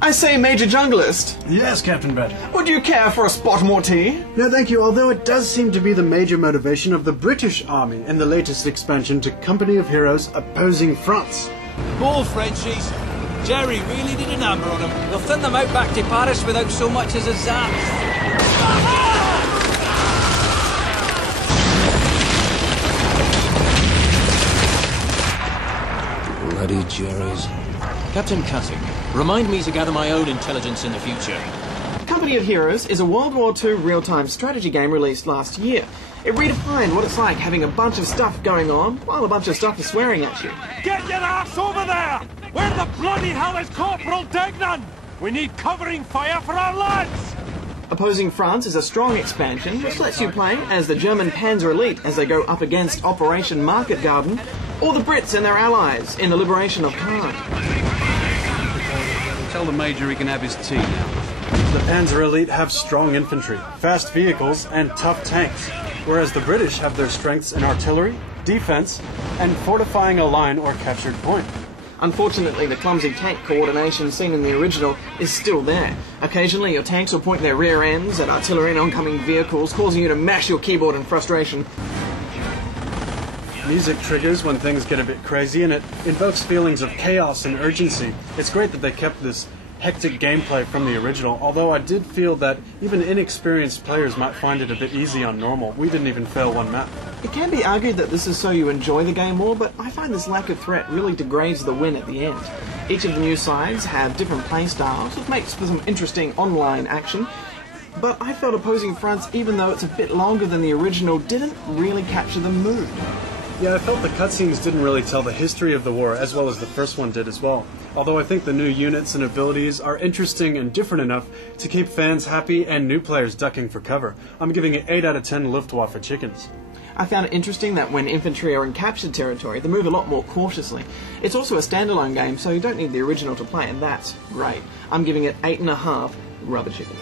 I say, Major Junglist, Yes, Captain Badger. would you care for a spot more tea? No, thank you, although it does seem to be the major motivation of the British Army in the latest expansion to Company of Heroes opposing France. More Frenchies. Jerry really did a number on them. They'll thin them out back to Paris without so much as a zap. Bloody Jerry's. Captain Cutting, remind me to gather my own intelligence in the future. Company of Heroes is a World War II real-time strategy game released last year. It redefined what it's like having a bunch of stuff going on while a bunch of stuff is swearing at you. Get your ass over there! Where the bloody hell is Corporal Degnan? We need covering fire for our lads! Opposing France is a strong expansion which lets you play as the German Panzer Elite as they go up against Operation Market Garden, or the Brits and their allies in the liberation of Caen. Tell the Major he can have his tea now. The Panzer Elite have strong infantry, fast vehicles, and tough tanks, whereas the British have their strengths in artillery, defense, and fortifying a line or captured point. Unfortunately, the clumsy tank coordination seen in the original is still there. Occasionally, your tanks will point their rear ends at artillery and oncoming vehicles, causing you to mash your keyboard in frustration. Music triggers when things get a bit crazy, and it invokes feelings of chaos and urgency. It's great that they kept this hectic gameplay from the original, although I did feel that even inexperienced players might find it a bit easy on normal. We didn't even fail one map. It can be argued that this is so you enjoy the game more, but I find this lack of threat really degrades the win at the end. Each of the new sides have different play styles, which makes for some interesting online action, but I felt Opposing France, even though it's a bit longer than the original, didn't really capture the mood. Yeah, I felt the cutscenes didn't really tell the history of the war as well as the first one did as well. Although I think the new units and abilities are interesting and different enough to keep fans happy and new players ducking for cover. I'm giving it 8 out of 10 Luftwaffe chickens. I found it interesting that when infantry are in captured territory, they move a lot more cautiously. It's also a standalone game, so you don't need the original to play, and that's great. I'm giving it 8.5 rubber chicken.